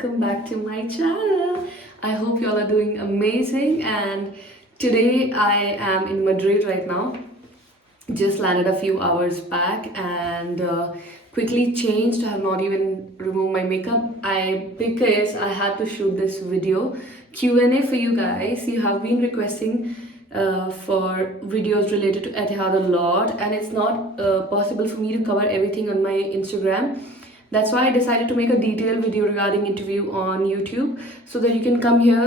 welcome back to my channel. I hope you all are doing amazing, and today I am in Madrid right now. Just landed a few hours back and quickly changed. I have not even removed my makeup because I had to shoot this video Q&A for you guys. You have been requesting for videos related to Etihad a lot, and it's not possible for me to cover everything on my Instagram. That's why I decided to make a detailed video regarding interview on YouTube, so that you can come here,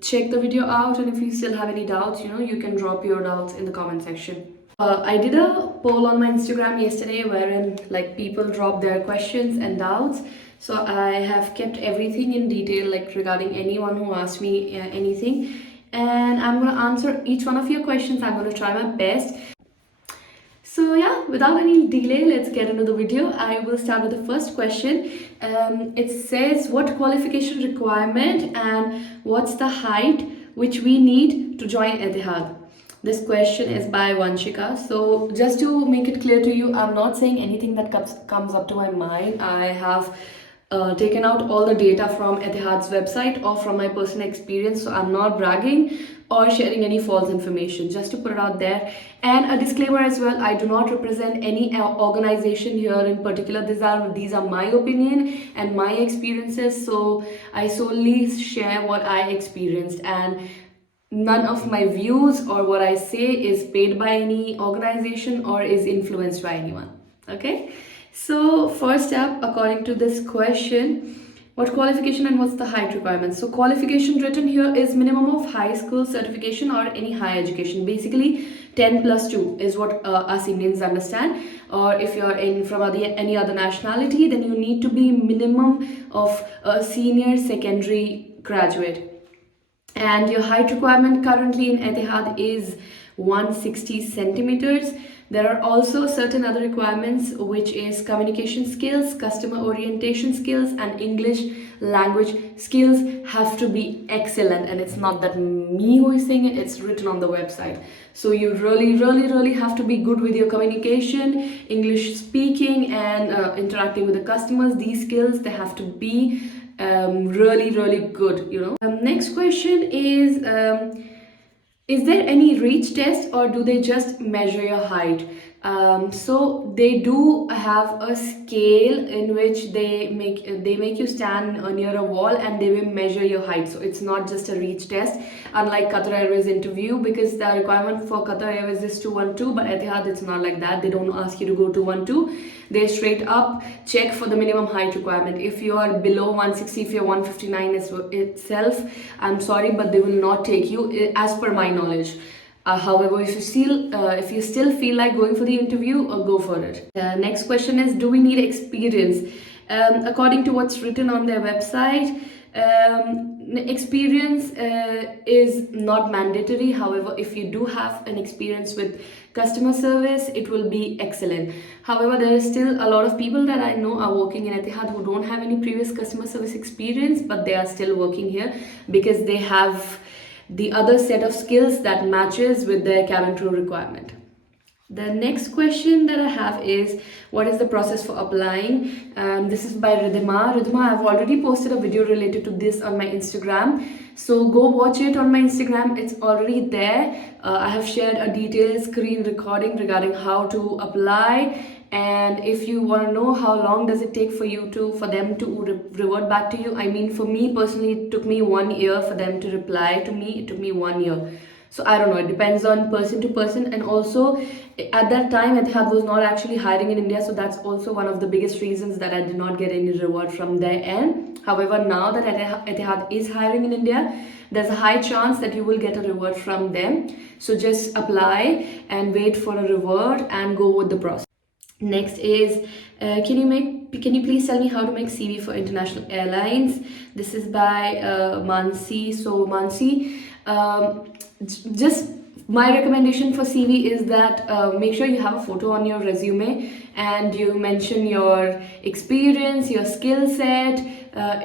check the video out, and if you still have any doubts, you can drop your doubts in the comment section. I did a poll on my Instagram yesterday wherein people drop their questions and doubts. So I have kept everything in detail, regarding anyone who asked me anything, and I'm gonna answer each one of your questions. I'm gonna try my best. So yeah, without any delay, let's get into the video. I will start with the first question. It says, what qualification requirement and what's the height which we need to join Etihad? This question is by Vanshika. So just to make it clear to you, I'm not saying anything that comes up to my mind. I have taken out all the data from Etihad's website or from my personal experience, so I'm not bragging or sharing any false information, just to put it out there. And a disclaimer as well, I do not represent any organization here in particular. These are my opinion and my experiences, so I solely share what I experienced, and none of my views or what I say is paid by any organization or is influenced by anyone. Okay, so first up, according to this question, what qualification and what's the height requirement? So qualification written here is minimum of high school certification or any higher education. Basically 10+2 is what us Indians understand. Or if you're from any other nationality, then you need to be minimum of a senior secondary graduate. And your height requirement currently in Etihad is 160 centimeters. There are also certain other requirements, which is communication skills, customer orientation skills, and English language skills have to be excellent. And it's not that me who is saying it, it's written on the website. So you really have to be good with your communication, English speaking, and interacting with the customers. These skills, they have to be really good. Next question is there any reach test, or do they just measure your height? So they do have a scale in which they make you stand near a wall and they will measure your height. So it's not just a reach test, unlike Qatar Airways interview, because the requirement for Qatar Airways is 212, but Etihad it's not like that. They don't ask you to go to 112. They straight up check for the minimum height requirement. If you are below 160, if you're 159 itself, I'm sorry, but they will not take you, as per my knowledge. However, if you still feel like going for the interview, go for it. Next question is, do we need experience? According to what's written on their website, experience is not mandatory. However, if you do have an experience with customer service, it will be excellent. However, there is still a lot of people that I know are working in Etihad who don't have any previous customer service experience, but they are still working here because they have the other set of skills that matches with their cabin crew requirement. The next question that I have is, what is the process for applying? This is by Ridhima. I've already posted a video related to this on my Instagram, so go watch it on my Instagram. It's already there. I have shared a detailed screen recording regarding how to apply, and if you want to know how long does it take for them to revert back to you, I mean, for me personally, it took me 1 year for them to reply to me. It took me 1 year. So I don't know, it depends on person to person. And also at that time, Etihad was not actually hiring in India, so that's also one of the biggest reasons that I did not get any reward from their end. However, now that Etihad is hiring in India, there's a high chance that you will get a reward from them. So just apply and wait for a reward and go with the process. Next is, can you please tell me how to make CV for international airlines? This is by Mansi. So Mansi, just my recommendation for CV is that make sure you have a photo on your resume and you mention your experience, your skill set.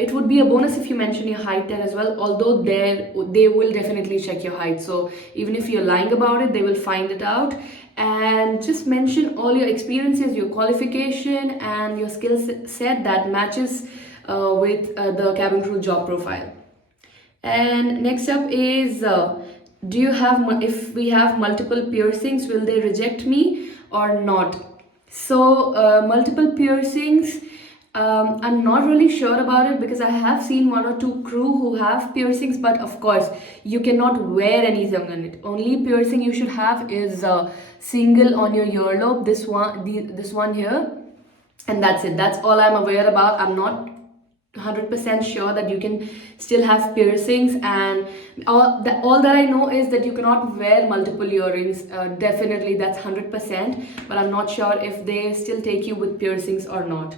It would be a bonus if you mention your height there as well, although they will definitely check your height. So even if you're lying about it, they will find it out. And just mention all your experiences, your qualification, and your skill set that matches with the cabin crew job profile. And next up is, do you have, if we have multiple piercings, will they reject me or not? So multiple piercings, I'm not really sure about it because I have seen one or two crew who have piercings, but of course you cannot wear anything on it. Only piercing you should have is single on your earlobe, this one here, and that's it. That's all I'm aware about. I'm not 100% sure that you can still have piercings, and all that I know is that you cannot wear multiple earrings. Definitely that's 100%, but I'm not sure if they still take you with piercings or not.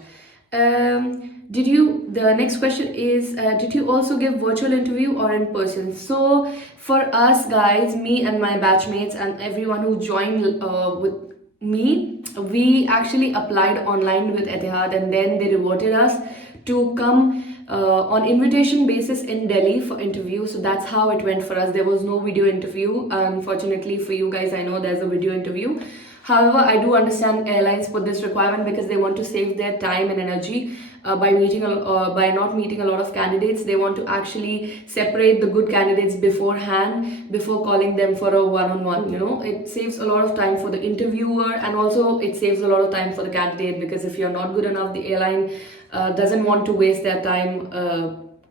The next question is, did you also give virtual interview or in person? So for us guys, me and my batchmates and everyone who joined with me, we actually applied online with Etihad, and then they rewarded us to come on invitation basis in Delhi for interview. So that's how it went for us. There was no video interview. Unfortunately for you guys, I know there's a video interview. However, I do understand airlines put this requirement because they want to save their time and energy by not meeting a lot of candidates. They want to actually separate the good candidates beforehand before calling them for a one-on-one. You know, it saves a lot of time for the interviewer, and also it saves a lot of time for the candidate, because if you're not good enough, the airline doesn't want to waste their time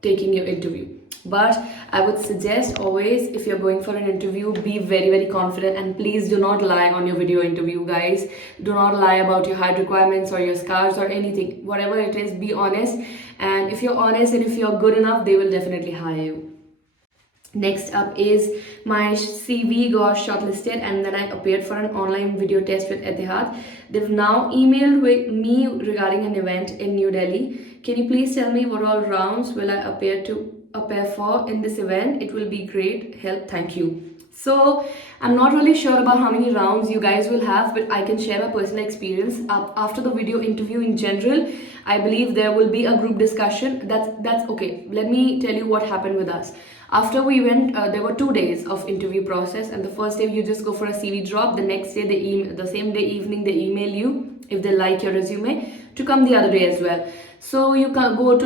taking your interview. But I would suggest always, if you're going for an interview, be very, very confident, and please do not lie on your video interview, guys. Do not lie about your height requirements or your scars or anything. Whatever it is, be honest. And if you're honest and if you're good enough, they will definitely hire you. Next up is, my CV got shortlisted and then I appeared for an online video test with Etihad. They've now emailed with me regarding an event in New Delhi. Can you please tell me what all rounds will I appear for in this event? It will be great help, thank you. So I'm not really sure about how many rounds you guys will have, but I can share my personal experience. After the video interview in general, I believe there will be a group discussion. That's okay. Let me tell you what happened with us. After we went, there were 2 days of interview process, and the first day you just go for a CV drop. The next day, the same day evening, they email you if they like your resume to come the other day as well. So you can go to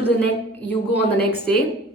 you go on the next day,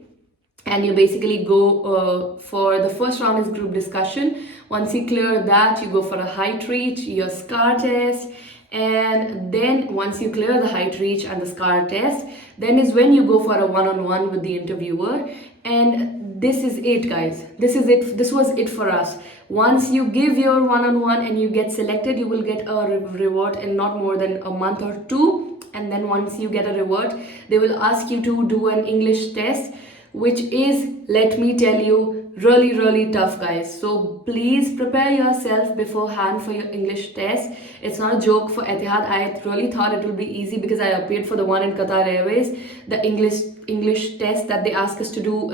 and you basically go for the first round is group discussion. Once you clear that, you go for a height reach, your scar test, and then once you clear the height reach and the scar test, then is when you go for a one-on-one with the interviewer. And this is it, guys. This was it for us. Once you give your one-on-one and you get selected, you will get a reward in not more than a month or 2. And then once you get a reward, they will ask you to do an English test, which is, let me tell you, really, really tough, guys. So please prepare yourself beforehand for your English test. It's not a joke for Etihad. I really thought it would be easy because I appeared for the one in Qatar Airways, the English test that they asked us to do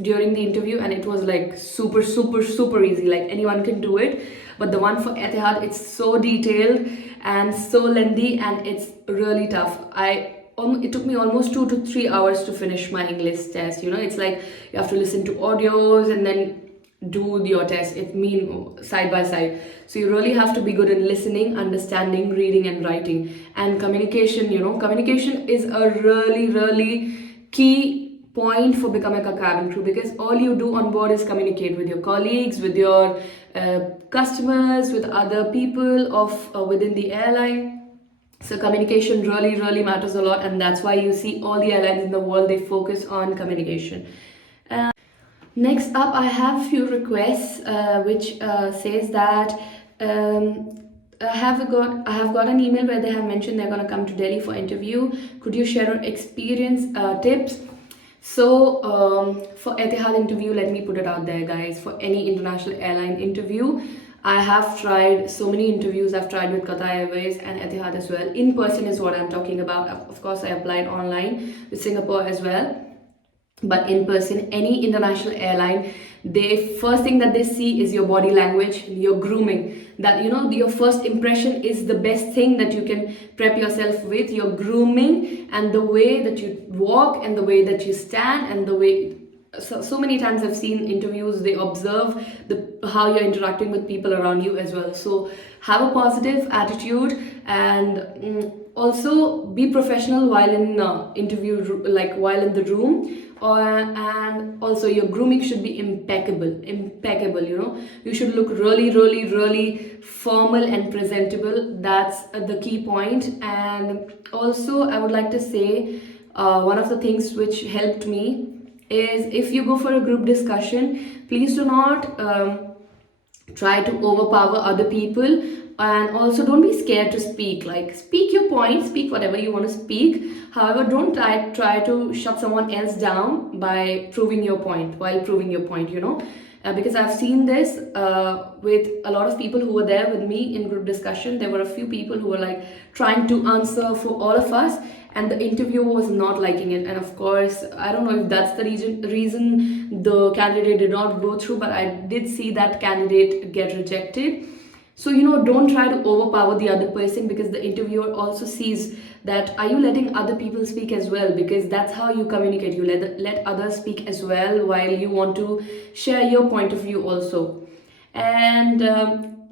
during the interview, and it was like super, super, super easy. Like anyone can do it. But the one for Etihad, it's so detailed and so lengthy, and it's really tough. It took me almost 2 to 3 hours to finish my English test. You know, it's like you have to listen to audios and then do your test. It mean side by side. So you really have to be good in listening, understanding, reading and writing. And communication, you know, communication is a really, really key point for becoming a cabin crew, because all you do on board is communicate with your colleagues, with your customers, with other people within the airline. So communication really, really matters a lot, and that's why you see all the airlines in the world, they focus on communication. Next up, I have a few requests which says that I have got an email where they have mentioned they're going to come to Delhi for interview. Could you share your experience tips? So for Etihad interview, let me put it out there, guys. For any international airline interview, I have tried so many interviews. I've tried with Qatar Airways and Etihad as well. In person is what I'm talking about. Of course, I applied online with Singapore as well. But in person, any international airline, the first thing that they see is your body language, your grooming. That, you know, your first impression is the best thing that you can prep yourself with. Your grooming and the way that you walk and the way that you stand and the way... So many times I've seen interviews, they observe how you're interacting with people around you as well. So have a positive attitude, and Also be professional while in like while in the room, and also your grooming should be impeccable, you know. You should look really formal and presentable. That's the key point. And also I would like to say, one of the things which helped me is, if you go for a group discussion, please do not try to overpower other people, and also don't be scared to speak. Like, speak your point, speak whatever you want to speak. However, don't try to shut someone else down by proving your point, while proving your point, you know. Because I've seen this with a lot of people who were there with me in group discussion. There were a few people who were like trying to answer for all of us, and the interviewer was not liking it. And of course, I don't know if that's the reason the candidate did not go through, but I did see that candidate get rejected. So, you know, don't try to overpower the other person, because the interviewer also sees that are you letting other people speak as well, because that's how you communicate. You let others speak as well while you want to share your point of view also. And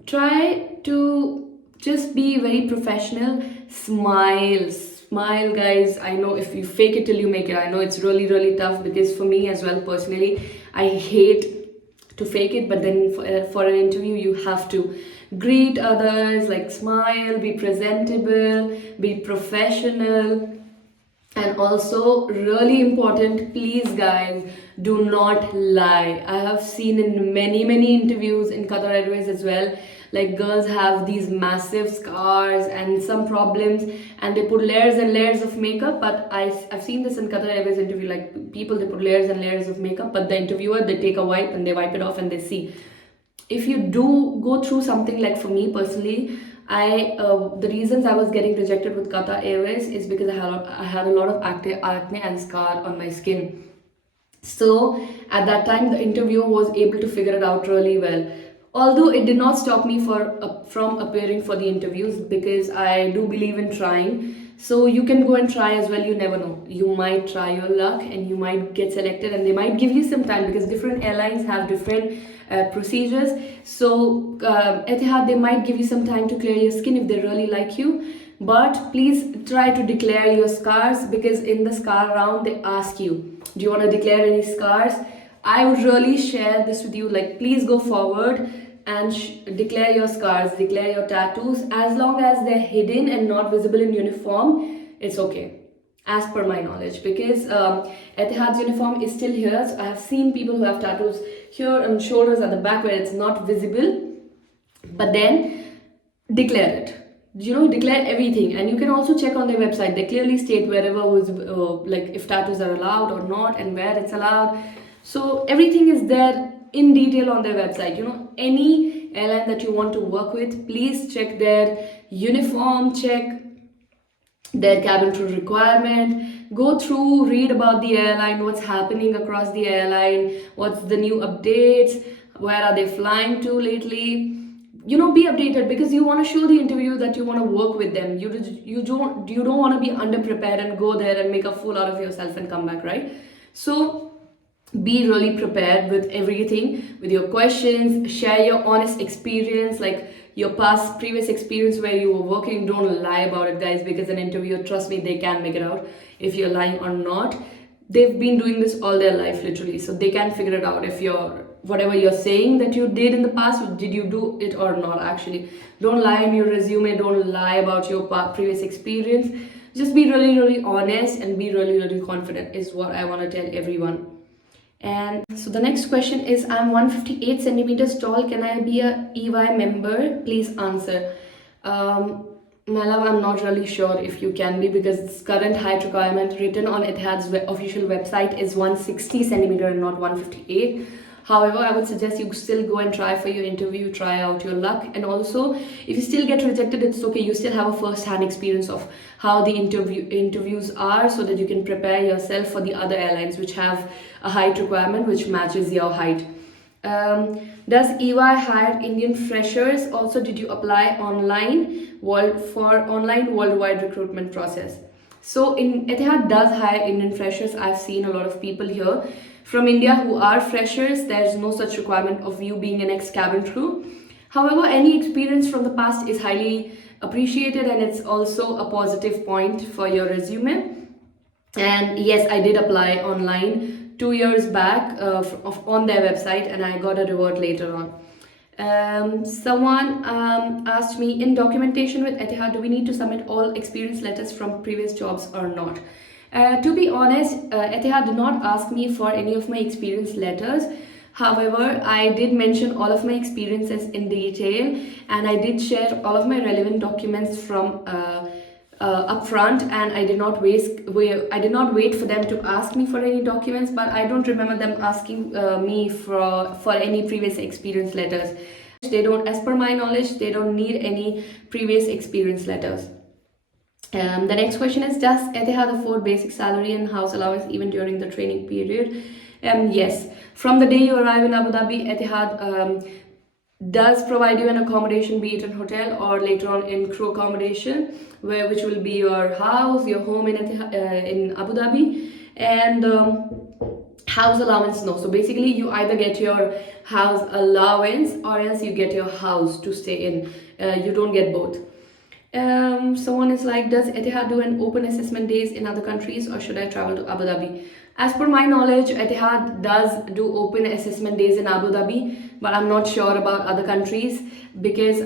try to just be very professional. Smile, guys. I know if you fake it till you make it, I know it's really tough, because for me as well personally, I hate to fake it. But then for an interview, you have to greet others, like smile, be presentable, be professional. And also, really important, please guys, do not lie. I have seen in many interviews in Qatar Airways as well, like girls have these massive scars and some problems, and they put layers and layers of makeup. But I've seen this in Qatar Airways interview, like people, they put layers and layers of makeup, but the interviewer, they take a wipe and they wipe it off and they see. If you do go through something, like for me personally, the reasons I was getting rejected with Qatar Airways is because I had a lot of acne and scar on my skin. So at that time, the interviewer was able to figure it out really well. Although it did not stop me from appearing for the interviews, because I do believe in trying. So you can go and try as well. You never know. You might try your luck and you might get selected, and they might give you some time, because different airlines have different procedures. So Etihad, they might give you some time to clear your skin if they really like you. But please try to declare your scars, because in the scar round they ask you, do you want to declare any scars? I would really share this with you, like please go forward and declare your scars, declare your tattoos. As long as they're hidden and not visible in uniform, it's okay, as per my knowledge, because Etihad's uniform is still here. So I have seen people who have tattoos here on shoulders, at the back, where it's not visible. But then declare it, you know, declare everything. And you can also check on their website. They clearly state wherever was like if tattoos are allowed or not, and where it's allowed. So everything is there in detail on their website. You know, any airline that you want to work with, please check their uniform, check their cabin crew requirement, go through, read about the airline, what's happening across the airline, what's the new updates, where are they flying to lately. You know, be updated, because you want to show the interview that you want to work with them. You don't want to be underprepared and go there and make a fool out of yourself and come back, right? So be really prepared with everything, with your questions. Share your honest experience, like your previous experience where you were working. Don't lie about it, guys, because an interviewer, trust me, they can make it out if you're lying or not. They've been doing this all their life, literally, so they can figure it out if whatever you're saying that you did in the past, did you do it or not. Actually, don't lie in your resume, don't lie about your previous experience. Just be really honest and be really confident, is what I want to tell everyone. And so the next question is, I'm 158 centimeters tall, can I be a EY member? Please answer. My love, I'm not really sure if you can be, because its current height requirement written on Etihad's official website is 160 centimeter and not 158. However, I would suggest you still go and try for your interview, try out your luck. And also, if you still get rejected, it's okay. You still have a first-hand experience of how the interviews are, so that you can prepare yourself for the other airlines which have a height requirement which matches your height. Does EY hire Indian freshers? Also, did you apply online worldwide recruitment process? So in Etihad does hire Indian freshers. I've seen a lot of people here from India who are freshers. There's no such requirement of you being an ex-cabin crew. However, any experience from the past is highly appreciated, and it's also a positive point for your resume. And yes, I did apply online 2 years back on their website, and I got a reward later on. Someone asked me, in documentation with Etihad, do we need to submit all experience letters from previous jobs or not? To be honest, Etihad did not ask me for any of my experience letters. However, I did mention all of my experiences in detail, and I did share all of my relevant documents from upfront, and I did not wait for them to ask me for any documents, but I don't remember them asking me for any previous experience letters. They don't, as per my knowledge, they don't need any previous experience letters. The next question is, does Etihad afford basic salary and house allowance even during the training period? Yes, from the day you arrive in Abu Dhabi, Etihad does provide you an accommodation, be it in hotel or later on in crew accommodation, which will be your house, your home in Abu Dhabi, and house allowance. No, so basically you either get your house allowance or else you get your house to stay in. You don't get both. Someone is like, does Etihad do an open assessment days in other countries, or should I travel to Abu Dhabi? As per my knowledge, Etihad does do open assessment days in Abu Dhabi, but I'm not sure about other countries, because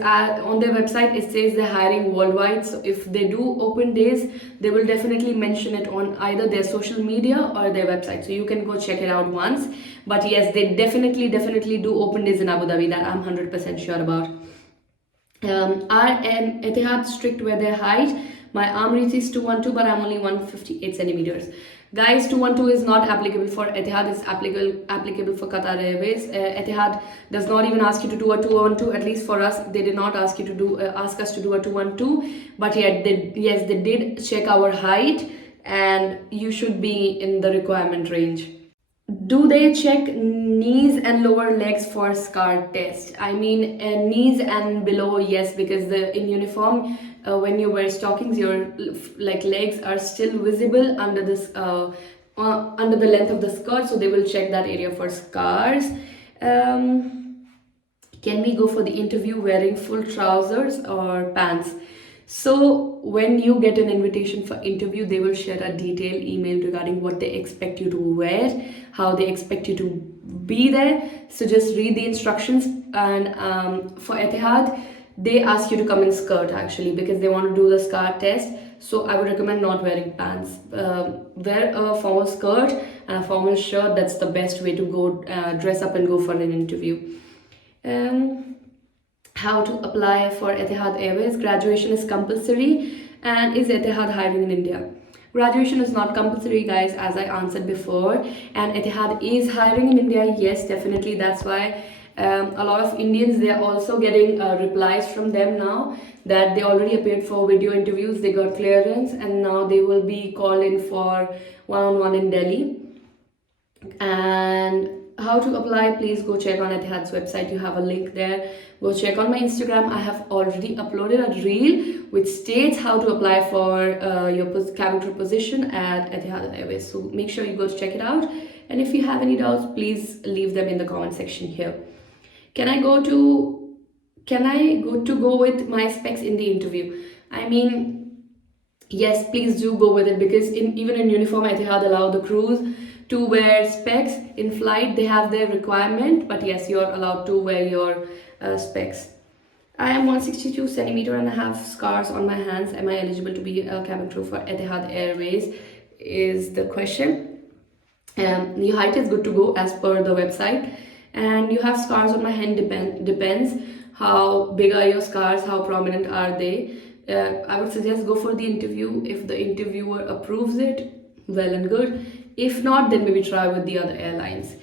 on their website it says they're hiring worldwide. So if they do open days, they will definitely mention it on either their social media or their website, so you can go check it out once. But yes, they definitely do open days in Abu Dhabi, that I'm 100% sure about. Are Etihad strict with their height? My arm reach is 212, but I'm only 158 centimeters. Guys, 212 is not applicable for Etihad, it's applicable for Qatar Airways. Etihad does not even ask you to do a 212. At least for us, they did not ask you to do ask us to do a 212. But yet, they did check our height, and you should be in the requirement range. Do they check knees and lower legs for scar test? I mean, knees and below, yes, because in uniform, when you wear stockings, your legs are still visible under this under the length of the skirt, so they will check that area for scars. Can we go for the interview wearing full trousers or pants? So when you get an invitation for interview, they will share a detailed email regarding what they expect you to wear, how they expect you to be there. So just read the instructions. And for Etihad, they ask you to come in skirt actually, because they want to do the scar test. So I would recommend not wearing pants. Wear a formal skirt and a formal shirt. That's the best way to go dress up and go for an interview. How to apply for Etihad Airways? Graduation is compulsory, and is Etihad hiring in India? Graduation is not compulsory, guys, as I answered before, and Etihad is hiring in India. Yes, definitely. That's why a lot of Indians, they are also getting replies from them now that they already appeared for video interviews, they got clearance, and now they will be called in for one-on-one in Delhi. And how to apply, please go check on Etihad's website. You have a link there. Go check on my Instagram. I have already uploaded a reel which states how to apply for your cabin crew position at Etihad Airways. So make sure you go check it out. And if you have any doubts, please leave them in the comment section here. Can I go with my specs in the interview? I mean, yes, please do go with it, because even in uniform, Etihad allow the crews to wear specs in flight. They have their requirement, but yes, you're allowed to wear your specs. I am 162 centimeter and I have scars on my hands. Am I eligible to be a cabin crew for Etihad Airways is the question. Your height is good to go as per the website, and you have scars on my hand. Depends how big are your scars, how prominent are they. I would suggest go for the interview. If the interviewer approves it, well and good. If not, then maybe try with the other airlines.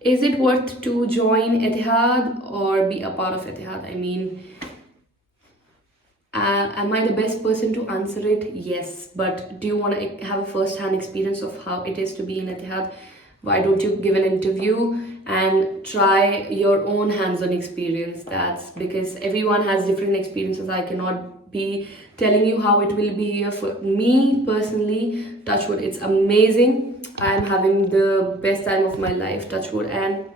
Is it worth to join Etihad or be a part of Etihad? I mean, am I the best person to answer it? Yes, but do you want to have a first-hand experience of how it is to be in Etihad? Why don't you give an interview and try your own hands-on experience? That's because everyone has different experiences. I cannot be telling you how it will be here. For me personally, touch wood, it's amazing. I am having the best time of my life, touch wood, and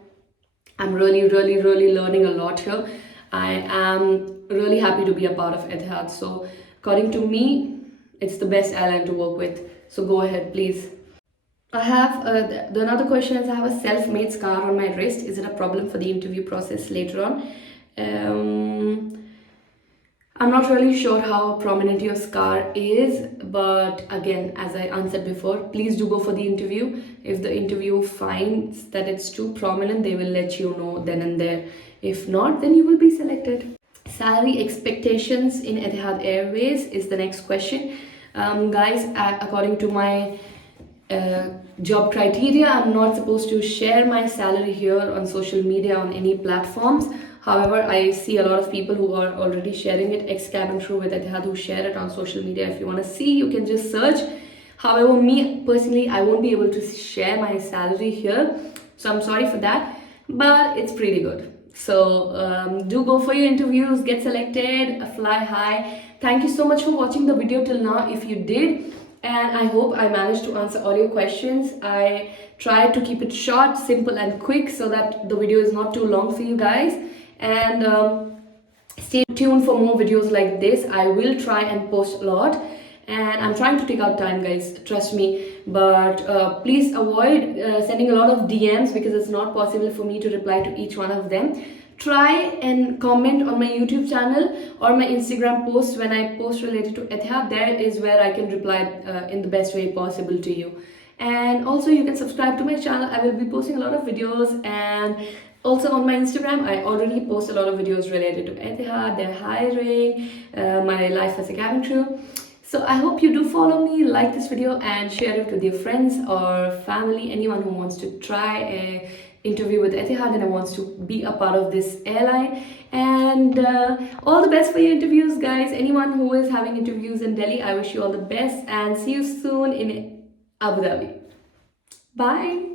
I'm really learning a lot here. I am really happy to be a part of Etihad. So, according to me, it's the best airline to work with. So, go ahead, please. I have the another question is I have a self-made scar on my wrist. Is it a problem for the interview process later on? Um, I'm not really sure how prominent your scar is, but again, as I answered before, please do go for the interview. If the interview finds that it's too prominent, they will let you know then and there. If not, then you will be selected. Salary expectations in Etihad Airways is the next question. Guys, according to my job criteria, I'm not supposed to share my salary here on social media on any platforms. However, I see a lot of people who are already sharing it, ex-cabin crew with Etihad, who share it on social media. If you want to see, you can just search. However, me personally, I won't be able to share my salary here, so I'm sorry for that, but it's pretty good. So do go for your interviews, get selected, fly high. Thank you so much for watching the video till now if you did, and I hope I managed to answer all your questions. I tried to keep it short, simple and quick so that the video is not too long for you guys. And stay tuned for more videos like this. I will try and post a lot, and I'm trying to take out time, guys, trust me. But please avoid sending a lot of DMs because it's not possible for me to reply to each one of them. Try and comment on my YouTube channel or my Instagram posts when I post related to Etihad. There is where I can reply in the best way possible to you. And also you can subscribe to my channel. I will be posting a lot of videos, and also on my Instagram I already post a lot of videos related to Etihad, their hiring, my life as a cabin crew. So I hope you do follow me, like this video and share it with your friends or family, anyone who wants to try a interview with Etihad and wants to be a part of this airline. And all the best for your interviews, guys. Anyone who is having interviews in Delhi, I wish you all the best and see you soon in Abu Dhabi. Bye.